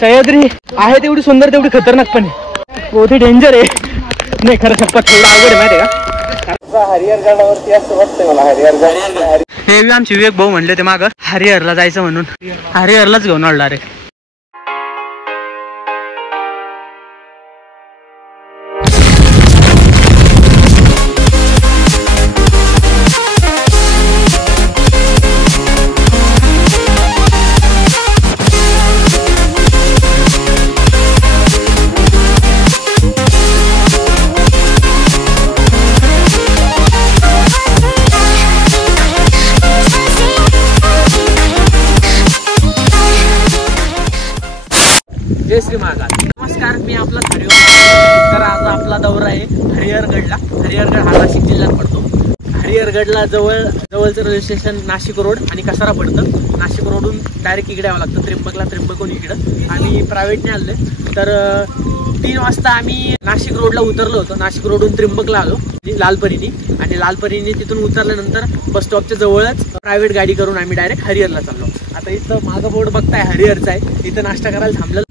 सह्याद्री आहे तेवढी सुंदर तेवढी खतरनाक पण आहे. बहुत डेंजर आहे. नाही खरं शपथ थोडं अवघड आहे माहिती आहे का. हरिहरगडावरती असं वाटतंय मला. हरिहरगड हे आमचे विवेक भाऊ म्हणले ते मागं हरिहरला जायचं म्हणून. हरिहरलाच घेऊन आला रे. जय श्री महाकाल. नमस्कार, मी आपला हरिओम. तर आज आपला दौरा आहे हरिहरगडला. हरिहरगड हा नाशिक जिल्ह्यात पडतो. हरिहरगडला जवळचं रेल्वे स्टेशन नाशिक रोड आणि कसारा पडतं. नाशिक रोडून डायरेक्ट इकडे यावं लागतं त्र्यंबकला. त्र्यंबकहून इकडं आम्ही प्रायव्हेटने आले. तर 3 वाजता आम्ही नाशिक रोडला उतरलो होतो. नाशिक रोडून त्र्यंबकला आलो लालपरीनी. आणि लालपरीने तिथून उतरल्यानंतर बस स्टॉपच्या जवळच प्रायव्हेट गाडी करून आम्ही डायरेक्ट हरिहरला चाललो. आता इथं मागं बोर्ड बघताय हरिहरचा आहे. इथं नाश्ता करायला थांबलं.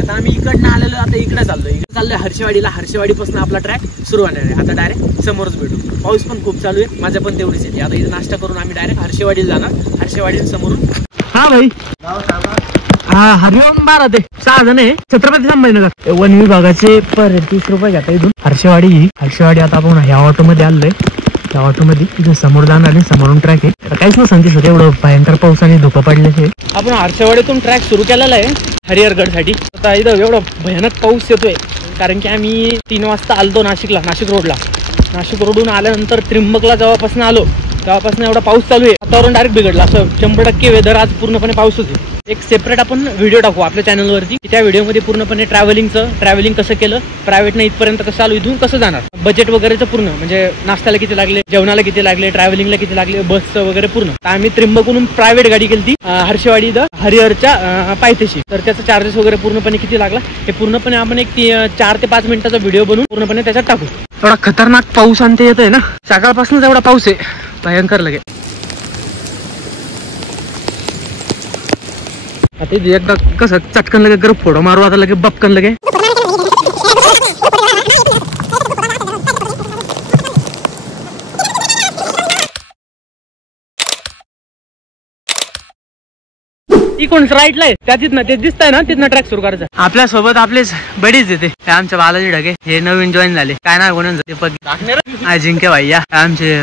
आता आम्ही इकडनं आलेलो. आता इकडे चाललोय हर्षवाडीला. हर्षवाडीपासून आपला ट्रॅक सुरू होणार आहे. आता डायरेक्ट समोरच भेटू. पाऊस पण खूप चालू आहे. माझ्या पण तेवढीच येते. आता इथे नाश्ता करून आम्ही डायरेक्ट हर्षवाडीला जाणार. हर्षवाडी समोरून. हा भाई हा हरिओम 12 ते 6 जण आहे. छत्रपती संभाजीनगर वन विभागाचे पर 30 रुपये घेता इथून. हर्षवाडी आता आपण ह्या ऑटो मध्ये आलोय. त्या ऑटो मध्ये इथून समोर जाणार आणि समोरून ट्रॅक आहे. काहीच ना संदेश होते एवढं भयंकर पाऊस आणि धुकं पडल्याचे. आपण हर्षवाडीतून ट्रॅक सुरू केलेला आहे हरिहरगडसाठी. आता इथं एवढा भयानक पाऊस येतोय कारण की आम्ही 3 वाजता आलतो नाशिकला. नाशिक रोडला. नाशिक रोडून आल्यानंतर त्र्यंबकला जेव्हापासून आलो तेव्हापासून एवढा पाऊस चालू आहे. वातावरण डायरेक्ट बिघडलं. असं 100% वेदर आज पूर्णपणे पाऊसच आहे. एक सेपरेट आपण व्हिडिओ टाकू आपल्या चॅनलवरती. त्या व्हिडिओमध्ये पूर्णपणे ट्रॅव्हलिंग कसं केलं, प्रायव्हेटनं इथपर्यंत कसं आलो, इथून कसं जाणार, बजेट वगैरेचं पूर्ण, म्हणजे नाश्त्याला किती लागले, जेवणाला किती लागले, ट्रॅव्हलिंगला किती लागले, बसचं वगैरे पूर्ण. आम्ही त्र्यंबकहून प्रायव्हेट गाडी केली हर्षवाडी हरिहरच्या पायथ्याशी. तर त्याचा चार्जेस वगैरे पूर्णपणे किती लागला हे पूर्णपणे आपण एक 4 ते 5 मिनिटाचा व्हिडिओ बनवून पूर्णपणे त्याच्यात टाकू. एवढा खतरनाक पाऊस आणते येतोय ना. सकाळपासूनच एवढा पाऊस आहे भयंकर लगे. आता एकदा कसं चटकन लगे गरम फोडो मारू. आता लगे बपकन लगे इकडून राईटला आहे. त्या तिथनं ते दिसतंय ना, तिथनं ट्रॅक सुरू करायचा. आपल्या सोबत आपलेच बडीच येते. आमच्या बालाजी ढगे हे नवीन जॉईन झाले. काय ना कोणाचं अजिंक्य भैया, आमचे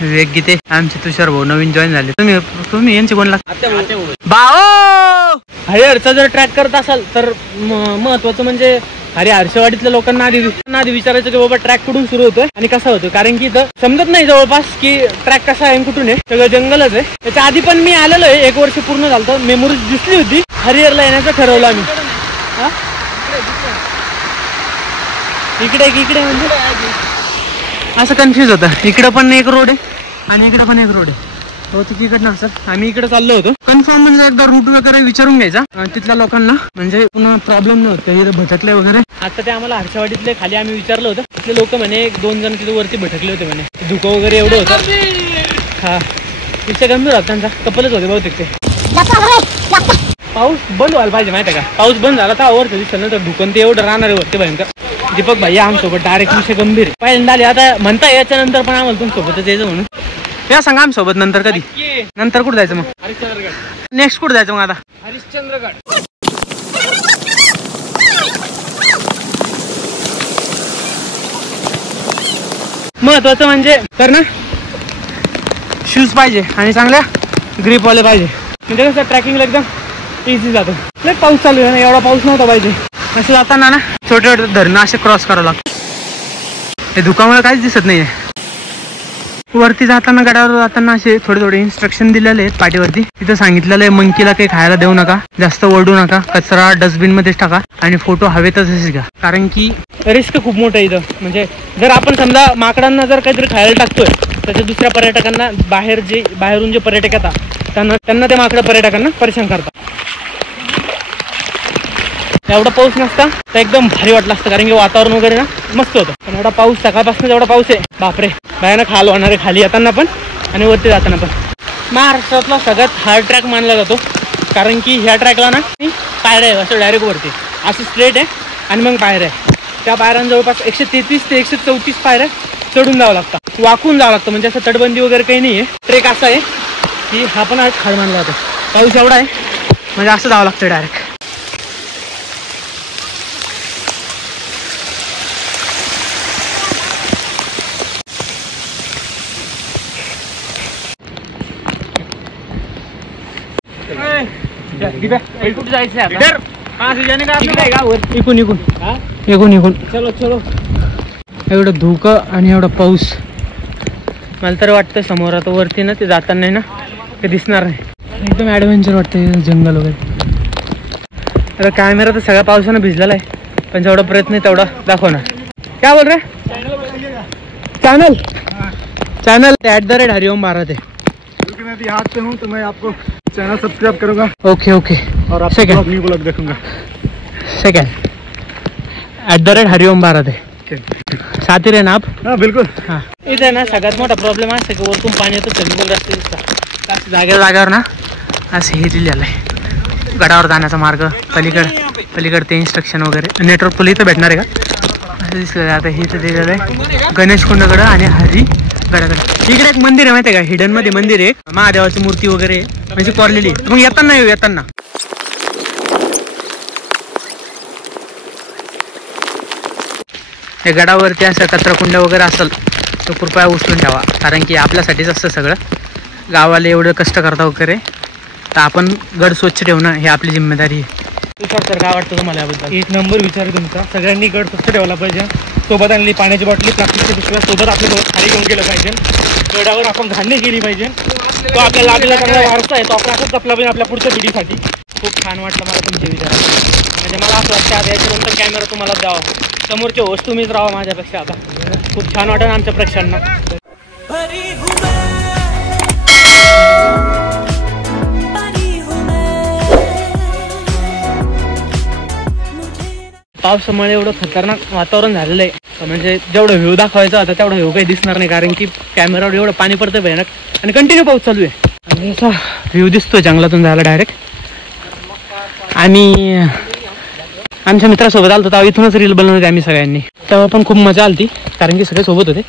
विवेक गीते, आमचे तुषार भाऊ नवीन जॉईन झाले. तुम्ही यांचे कोण लागतात भाऊ. हरिहरचा जर ट्रॅक करत असाल तर महत्वाचं म्हणजे हर्षवाडीतल्या लोकांना आधी विचारायचं की बाबा ट्रॅक कुठून सुरू होतोय आणि कसा होतो. कारण की इथं समजत नाही जवळपास की ट्रॅक कसा आहे कुठून आहे. सगळं जंगलच आहे. त्याच्या आधी पण मी आलेलो आहे. 1 वर्ष पूर्ण झालं. मेमोरी दिसली होती. हरिहरला येण्याचं ठरवलं आम्ही. इकडे म्हणजे असं कन्फ्युज होतं. इकडं पण एक रोड आहे आणि इकडं पण एक रोड आहे. हो तिकडनं असं आम्ही इकडे चाललो होतो. कन्फर्म म्हणजे एकदा रूट वगैरे विचारून घ्यायचा तिथल्या लोकांना, म्हणजे पुन्हा प्रॉब्लेम नव्हतं इथं भटकले वगैरे. आता ते आम्हाला हर्षवाडीतले खाली आम्ही विचारलं होतं. तिथले लोक म्हणे 2 जण तिथे वरती भटकले होते म्हणे. धुकं वगैरे एवढं होतं. हा विषय गंभीर होता त्यांचा. कपलच होते बहुतेक ते. पाऊस बंद व्हायला पाहिजे माहिती आहे का. पाऊस बंद झाला तर वरती दिसतं ना तर धुकन ते एवढं राहणार आहे वरती भयंकर. दीपक भाई आमच्यासोबत डायरेक्ट विषय गंभीर पहिल्यांदा आले. आता म्हणता याच्या नंतर पण आम्हाला तुमच्यासोबतच यायचं म्हणून. या सांगा आमच्यासोबत नंतर कधी. नंतर कुठं जायचं मग. हरिश्चंद्रगड. नेक्स्ट कुठं जायचं मग आता. हरिश्चंद्रगड. महत्वाचं म्हणजे तर ना शूज पाहिजे आणि चांगल्या ग्रीपवाले पाहिजे. म्हणजे कसं ट्रॅकिंगला एकदम इझी जातो. पाऊस चालू आहे ना. एवढा पाऊस नव्हता पाहिजे. असं जाताना ना छोटे छोटे धरणं असे क्रॉस करावं लागतं. हे धुकामुळे काहीच दिसत नाहीये. वरती जाताना गडावर जाताना असे थोडे इन्स्ट्रक्शन दिलेले आहेत पाठीवरती. तिथं सांगितलेलं आहे मंकीला काही खायला देऊ नका, जास्त ओरडू नका, कचरा डस्टबिन मध्येच टाका आणि फोटो हवेतच घ्या. कारण की रिस्क खूप मोठं आहे इथं. म्हणजे जर आपण समजा माकडांना जर काहीतरी खायला टाकतोय तर दुसऱ्या पर्यटकांना बाहेरून जे पर्यटक येतात त्यांना ते माकडं पर्यटकांना परेशान करतात. एवढा पाऊस नसता तर एकदम भारी वाटलं असतं. कारण की वातावरण वगैरे ना मस्त होतं. पण एवढा पाऊस सकाळपासून एवढा पाऊस आहे बापरे. भयानक हाल होणार आहे खाली येताना पण आणि वरती जाताना पण. महाराष्ट्रातला सगळ्यात हार्ड ट्रॅक मानला जातो कारण की ह्या ट्रॅकला ना पायऱ्या आहे असं डायरेक्ट वरती असं स्ट्रेट आहे आणि मग पायऱ्या आहे. त्या पायऱ्यां जवळपास 133 ते 134 पायऱ्या चढून जावं लागतं, वाकून जावं लागतं. म्हणजे असं तटबंदी वगैरे काही नाही आहे. ट्रेक असा आहे की हा पण आज खाड मानला जातो. पाऊस एवढा आहे म्हणजे असं जावं लागतं डायरेक्ट. कुठे जायचं इकून इकून इकून इकून चलो चलो. एवढं धुकं आणि एवढा पाऊस. मला तर वाटतं समोर आता वरती ना ते जाताना नाही ना ते दिसणार नाही. एकदम ॲडव्हेंचर वाटतं जंगल वगैरे. आता कॅमेरा तर सगळ्या पावसानं भिजलेला आहे पण जेवढा प्रयत्न आहे तेवढा दाखवणार. काय बोल रे चॅनल चॅनल @ हरिओम भारत है. मैं भी हाथ पे हूँ तो मैं आपको चैनल सब्सक्राइब करूँगा. Okay okay. और आप न्यू ब्लॉग देखूंगा. सेकंड @ हरिओम भारत है. साथी रे ना आप. हाँ बिल्कुल. हां इथे ना सगळ्यात मोठा प्रॉब्लेम असं की वरतून पाणी येतं चंदगड रस्ते दिसतात. जागेवर ना असं हे दिलेलं आहे गडावर जाण्याचा मार्ग. पलीकडे ते इन्स्ट्रक्शन वगैरे. नेटवर्क पुल इथं भेटणार आहे का असं दिसलं. आता हे तर दिलेलं आहे गणेश कुंडकडं आणि हरी गडाकडे. इकडे एक मंदिर आहे माहिती आहे का, हिडन मध्ये मंदिर आहे, महादेवाची मूर्ती वगैरे म्हणजे कोरलेली. मग येताना येताना हे गडावरती असं कचराकुंड वगैरे असेल तर कृपया उचलून ठेवा. कारण की आपल्यासाठीच असतं सगळं. गावाला एवढं कष्ट करता वगैरे तर आपण गड स्वच्छ ठेवणं हे आपली जिम्मेदारी आहे. तुषार सर काय वाटतं तुम्हाला याबद्दल? एक नंबर विचार आहे तुमचा. सगळ्यांनी गड स्वच्छ ठेवला पाहिजे. सोबत आणली पाण्याची बाटली, प्लास्टिकच्या पिशव्या सोबत आपल्यासोबत खाली घेऊन गेलं पाहिजे. गडावर आपण घाणणी केली पाहिजे. तो आपल्याला लागलेला चांगला वारसा आहे, तो आपण असंच जपला पाहिजे आपल्या पुढच्या पिढीसाठी. खूप छान वाटलं मला तुमचे विचार. म्हणजे मला असं वाटतं आता याच्यानंतर कॅमेरा तुम्हाला द्यावा, समोरची वस्तू मीच राहावं माझ्यापेक्षा. आता खूप छान वाटेल आमच्या प्रेक्षकांना. पावसामुळे एवढं खतरनाक वातावरण झालेलं आहे म्हणजे जेवढं व्ह्यू दाखवायचं होता तेवढा व्ह्यू काही दिसणार नाही. कारण की कॅमेरावर एवढं पाणी पडतं भयानक आणि कंटिन्यू पाऊस चालू आहे. आणि असा व्ह्यू दिसतोय जंगलातून जायला डायरेक्ट. आम्ही आमच्या मित्रासोबत आलो तेव्हा इथूनच रील बनवली होती आम्ही सगळ्यांनी. तेव्हा पण खूप मजा आली कारण की सगळे सोबत होते.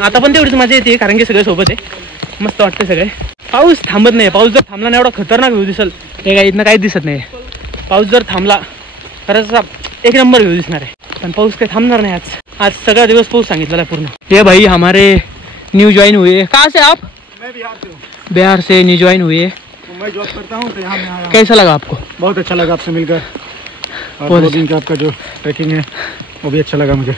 आता पण तेवढीच मजा येते कारण की सगळे सोबत आहे. मस्त वाटते सगळे. पाऊस थांबत नाही. पाऊस जर थांबला ना एवढा खतरनाक व्ह्यू दिसेल. हे काय इथनं काहीच दिसत नाही. पाऊस जर थांबला खरंच एक नंबर व्ह्यू दिसणार आहे. पण पाऊस काही थांबणार नाही. आज सगळा दिवस पाऊस सांगितलेला आहे पूर्ण. ये भाई हमारे न्यू ज्वाइन हुए. कहाँ से आप? मैं बिहार से हूँ. बिहार से न्यू ज्वाइन हुए. तो मैं जॉब करता हूँ तो यहाँ में आया. कैसा लगा आपको? बहुत अच्छा लगा आपसे मिलकर. और बहुत ब्लॉगिंग का आपका जो ट्रैकिंग है वो भी अच्छा लगा मुझे.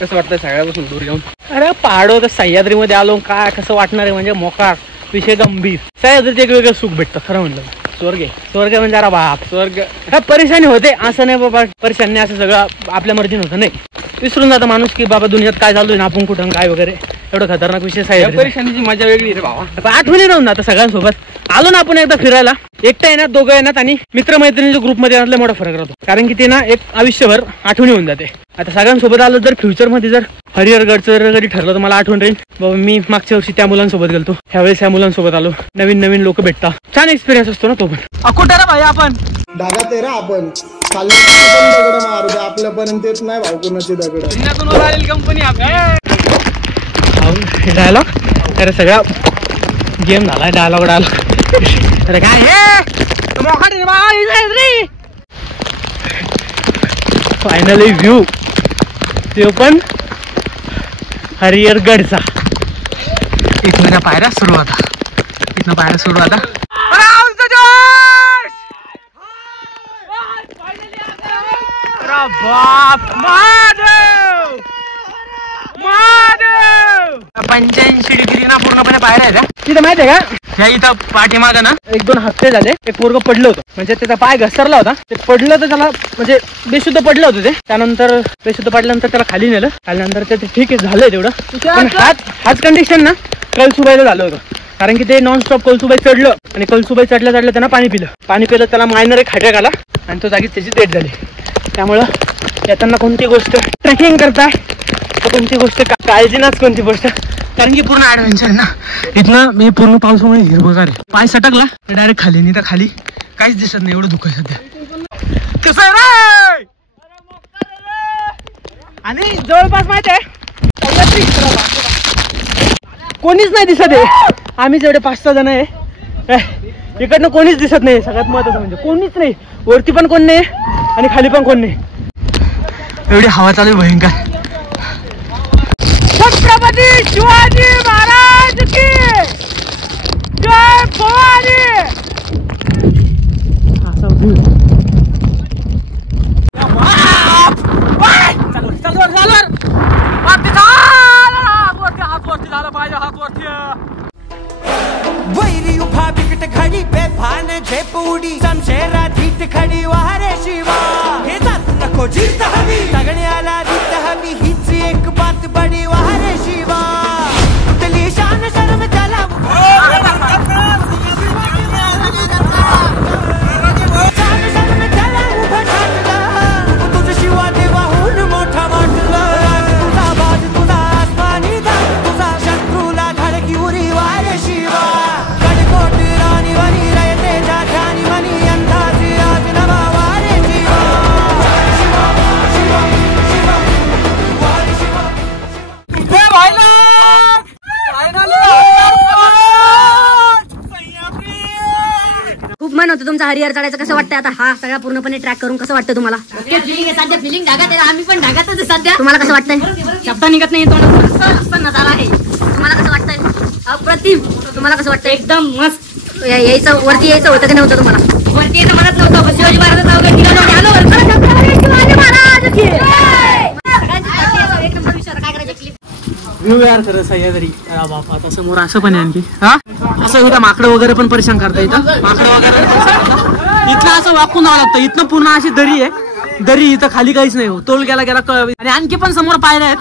कसं वाटतं सगळ्यापासून दूर जाऊन? अरे पहाडो तर सह्याद्रीमध्ये आलो काय कसं वाटणार आहे म्हणजे मोकार विषय गंभीर. सह्याद्रीत एक वेगळं सुख भेटतं खरं म्हणलं. स्वर्ग आहे. स्वर्ग म्हणजे अरे बाप स्वर्ग. काय परेशानी होते असं नाही बाबा. परेशानी असं सगळं आपल्या मर्जीनं होतं नाही. विसरून जातं माणूस की बाबा दुनियात काय चालू आहे ना आपण कुठं काय वगैरे. एवढं खतरनाक विषय सह्याद्री. परेशानीची मजा वेगळी रे बाबा. आठवणी राहून जातं सगळ्यांसोबत आलो ना आपण एकदा फिरायला. एकटा येणार दोघं येणार आणि मित्रमैत्रिणीच्या ग्रुपमध्ये येण्यातला मोठा फरक राहतो. कारण की ते ना एक आयुष्यभर आठवणी होऊन जाते. आता सगळ्यांसोबत आलं जर फ्युचरमध्ये जर हरिहरगडचं जर कधी ठरलं तर मला आठवण राहील बाबा मी मागच्या वर्षी त्या मुलांसोबत गेलतो. ह्यावेळेस ह्या मुलांसोबत आलो. नवीन लोक भेटतात. छान एक्सपिरियन्स असतो ना तो पण. कुठं रे भाई आपण डागात आहे रा आपण खाल्ली पण दगड मारू आपल्यापर्यंत येत नाही भाऊ कोणाची दगड. Company dialogue. अरे सगळा गेम झाला डायलॉग. अरे काय फायनली व्ह्यू तो पण हरिहरगडचा. इथनं पायऱ्या सुरू आता. बाप 85 डिग्री ना पूर्णपणे पायऱ्या आहेत. तिथं माहिती आहे का ह्या इथं पाठीमागं ना 1-2 हफ्ते झाले एक पोरगं पडलं होतं. म्हणजे त्याचा पाय घसरला होता. ते पडलं तर त्याला म्हणजे बेशुद्ध पडलं होतं ते. त्यानंतर बेशुद्ध पडल्यानंतर त्याला खाली नेलं. खाल्यानंतर ते ठीक आहे झालंय तेवढं. पण हाच कंडिशन ना कळसुबाईला झालं होतं. कारण की ते नॉनस्टॉप कळसुबाई चढलं आणि कळसुबाई चढल्या त्यांना पाणी पिलं त्याला मायनर एक अटॅक आला आणि तो जागीच त्याची डेथ झाली. त्यामुळं येताना कोणती गोष्ट ट्रेकिंग करताय तर कोणती गोष्ट काळजी नाच कोणती गोष्ट कारण की पूर्ण ऍडव्हेंचर आहे ना. इथनं मी पूर्ण पावसामुळे हिरवगार आहे. पाय सटकला डायरेक्ट खाली, नाही तर खाली काहीच दिसत नाही, एवढं धुकं आहे सध्या. कसं आहे रे? आणि जवळपास माहिती आहे कोणीच नाही दिसत आहे. आम्ही जेवढे 5-6 जण आहे इकडनं कोणीच दिसत नाही. सगळ्यात महत्वाचं म्हणजे कोणीच नाही. वरती पण कोण नाही आणि खाली पण कोण नाही. एवढी हवा चालू आहे भयंकर. छत्रपती शिवाजी महाराज की जय भवानी. वैरी उभा बिकट खडी बेभान झेप उडी शमशेरा धीट खडी वारे शिवा. हे जात नको जीत हवी सगळ्याला जीत हवी हीच एक बात बडी वारे शिवा. तुटली शान शर्म त्याला शान शर्म त्याला उभं ठाकलं. तुझ शिवा देवाहून मोठा वाटलं. तुझा बाज तुझा आसमानी दाग तुझा शत्रूला धडकी उरी वारे शिवा. कडकोट राणी वनी रयते जाठानी वनी अंधाजी आज नवा वारे शिवा. शिवा शिवा शिवा वारे शिवा. खूप मन होतं तुमचा हरिहर चढायचं. कसं वाटतं आता हा सगळा पूर्णपणे ट्रॅक करून? कसं वाटतं तुम्हाला? फिलिंग आहे सध्या, फिलिंग ढागात आहे. आम्ही पण ढागातच आहे सध्या. तुम्हाला कसं वाटतंय? शब्द निघत नाही तोंडातून. नजारा आहे. तुम्हाला कसं वाटतंय? अप्रतिम. तुम्हाला कसं वाटतं? एकदम मस्त. यायचं वरती यायचं होतं की नव्हतं तुम्हाला? वरती यायचं म्हणत नव्हतं. शिवाजी महाराज एक नंबर विचार. काय करायचं क्लिप व्ह्यू यार खरं सह्याद्री. बापा आता समोर असं पण आहे आणखी. हा असं इथं माकडं वगैरे पण परेशान करता. इथं माकडं वगैरे इथलं असं वाकून जावं लागतं. इथनं पूर्ण अशी दरी आहे. दरी इथं खाली काहीच नाही. तोल गेला आणि आणखी पण समोर पायऱ्या आहेत.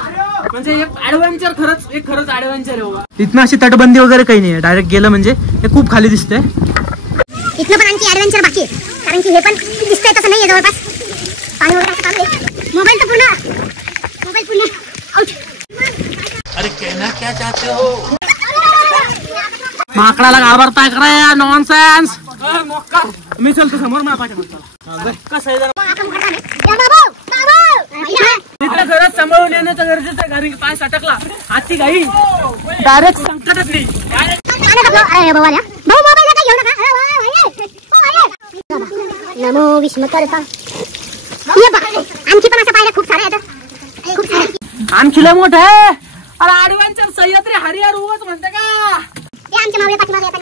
म्हणजे एक ऍडव्हेंचर खरंच ऍडव्हेंचर आहे बाबा. इथनं अशी तटबंदी वगैरे काही नाही. डायरेक्ट गेलं म्हणजे हे खूप खाली दिसतंय. इथनं पण आणखी ऍडव्हेंचर बाकी आहे. कारण की हे पण दिसतंय तसं नाही जवळपास. पाणी वगैरे असं चालू आहे. मोबाईल पूर्ण आउट. अरे कहना क्या चाहते हो? माकडाला घाबरताय करा नॉनसेन्स. मी चलतो समोर मला पाठी कसं आहे तिथं घरात सांभाळून येण्याचं गरजेचं आहे. घरी पाय सटकला हाती घाई डायरेक्ट संकटच नाही. नमो विष्णुकर्ता. आणखी पण असं पाहिलं खूप सारे आहेत. खूप सारे आणखी लय मोठं आहे. अरे ऍडव्हेंचर सह्याद्री हरिहर उगाच म्हणते का? ते आमच्या मावळे पाठीमागे येतात.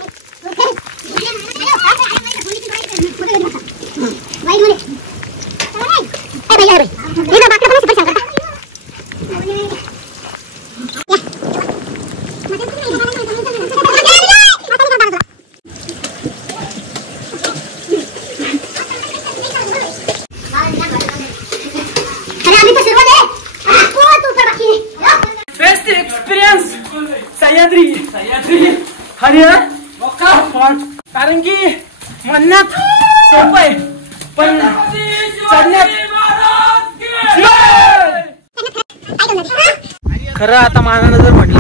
बेस्ट एक्सपिरियन्स सह्याद्री हरिहर कारण की म्हणण्यात सोपं आहे पण चढण्यात खरं. आता मानानं जर म्हटलं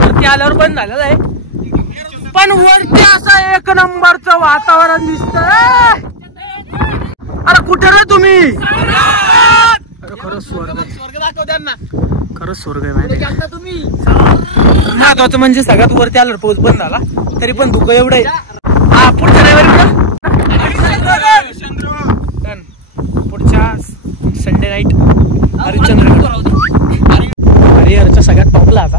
वरती आल्यावर बंद झालेलं आहे. पण वरती असं एक नंबरचं वातावरण दिसतंय. अरे कुठे रे तुम्ही? खरंच स्वर्ग आहे. खरंच स्वर्ग आहे माहिती आहे तुम्ही. महत्वाचं म्हणजे सगळ्यात वरती आल्यावर पाऊस बंद झाला तरी पण धुकं एवढं आहे. हा पुढच्या पुढच्या संडे नाईट हरिहरच्या सगळ्यात टॉपला. आता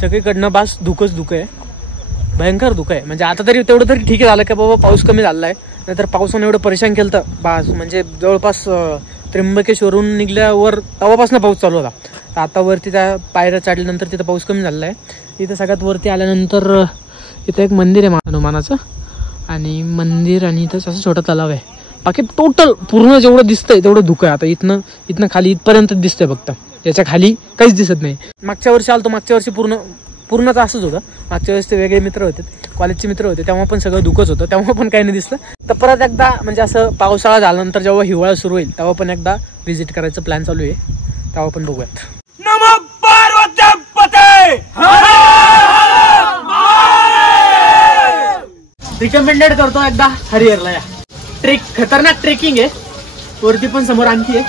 सगळीकडनं बास धुकंच धुकं आहे. भयंकर धुकं आहे. म्हणजे आता तरी तेवढं तरी ठीक झालं की बाबा पाऊस कमी झाला आहे. नाहीतर पावसानं एवढं परेशान केलं तर बास. म्हणजे जवळपास त्र्यंबकेश्वरून निघल्यावर तेव्हापासून पाऊस चालू होता. तर आता वरती त्या पायऱ्या चढल्यानंतर तिथं पाऊस कमी झालेला आहे. इथं सगळ्यात वरती आल्यानंतर इथं एक मंदिर आहे हनुमानाचं आणि मंदिर आणि इथं असं छोटं तलाव आहे. बाकी टोटल पूर्ण जेवढं दिसतंय तेवढं धुकं आहे. आता इथनं खाली इथपर्यंत दिसतंय फक्त. याच्या खाली काहीच दिसत नाही. मागच्या वर्षी आलतो. मागच्या वर्षी पूर्णच असंच होतं. मागच्या वेळेस ते वेगळे मित्र होते, कॉलेजचे मित्र होते, तेव्हा पण सगळं धुकंच होतं. तेव्हा पण काही नाही दिसलं. तर परत एकदा म्हणजे असं पावसाळा झाल्यानंतर जेव्हा हिवाळा सुरू होईल तेव्हा पण एकदा व्हिजिट करायचं प्लॅन चालू आहे. तेव्हा पण बघूयात. नमः पार्वती पते. रिकमेंडेड करतो एकदा हरिहरला या. ट्रेक खतरनाक ट्रेकिंग आहे. वरती पण समोर आणखी आहे.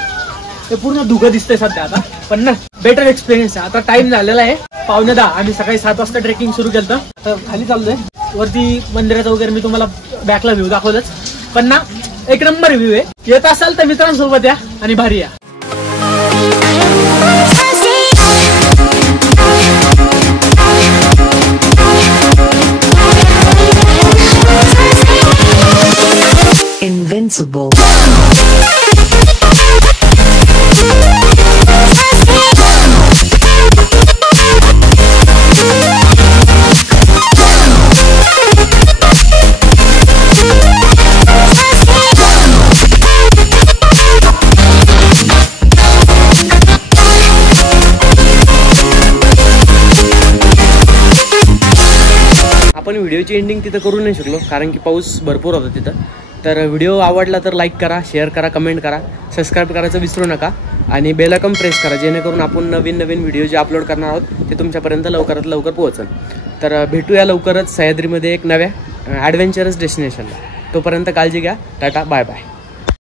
ते पूर्ण धुकं दिसतंय सध्या आता, पण ना बेटर एक्सपिरियन्स आहे. आता टाइम झालेला आहे 9:15. आम्ही सकाळी 7 वाजता ट्रेकिंग सुरू केलं. तर खाली चाललोय. वरती मंदिराचा वगैरे मी तुम्हाला बॅकला व्ह्यू दाखवलंच, पण ना एक नंबर व्ह्यू आहे. येत असाल तर मित्रांसोबत या आणि भारी या. Invincible. आपण व्हिडिओची एंडिंग तिथं करू नाही शकलो कारण की पाऊस भरपूर होता तिथं. तर व्हिडिओ आवडला तर लाईक करा, शेअर करा, कमेंट करा, सबस्क्राईब करायचं विसरू नका आणि बेल आयकॉन प्रेस करा, जेणेकरून आपण नवीन व्हिडिओ जे अपलोड करणार आहोत ते तुमच्यापर्यंत लवकरात लवकर पोहोचेल. तर भेटूया लवकरच सह्याद्रीमध्ये एक नव्या ॲडव्हेंचरस डेस्टिनेशनला. तोपर्यंत काळजी घ्या. Tata, bye bye.